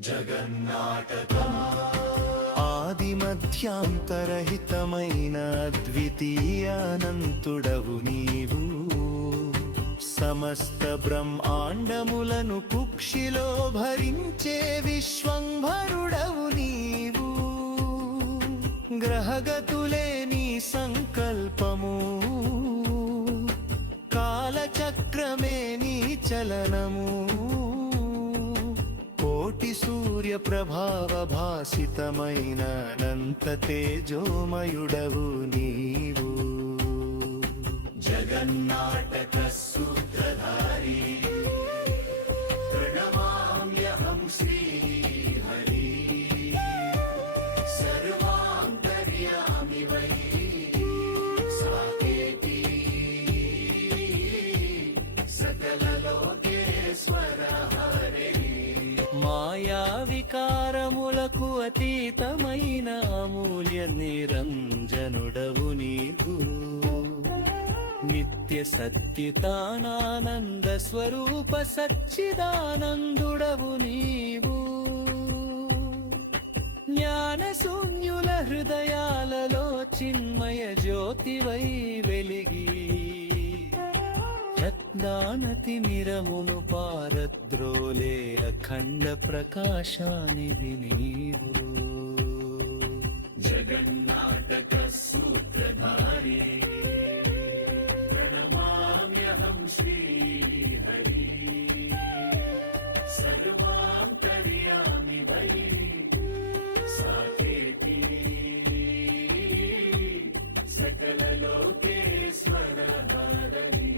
జగన్నాటకం ఆదిమధ్యాంతరహితమైన అద్వితీయానంతుడవు నీవు. సమస్త బ్రహ్మాండములను కుక్షిలో భరించే విశ్వంభరుడవు నీవు. గ్రహగతులే నీ సంకల్పము, కాలచక్రమే నీ చలనము. కోటి సూర్య ప్రభావ భాసితమైన అనంత తేజోమయుడవు నీవు. జగన్నాటక సూత్రధారి ప్రణమామ్యహం శ్రీహరి. సర్వాంతర్యామి వై సాకేతి సకల లోకేశ్వర హరి. మాయా వికారములకు అతీతమైన అమూల్య నిరంజనుడవు నీవు. నిత్య సత్యతానానంద స్వరూప సచ్చిదానందుడవు నీవు. జ్ఞాన శూన్యుల హృదయాలలో చిన్మయ జ్యోతివై వెలిగి యత్నానతిమిరమును పారద్రోలే అఖండ ప్రకాశానిధి నీవు. జగన్నాటక సూత్రధారి ప్రణమామ్యహం శ్రీహరి. సర్వాంతర్యామి వై సాకేతి సకల లోకేశ్వర హరి.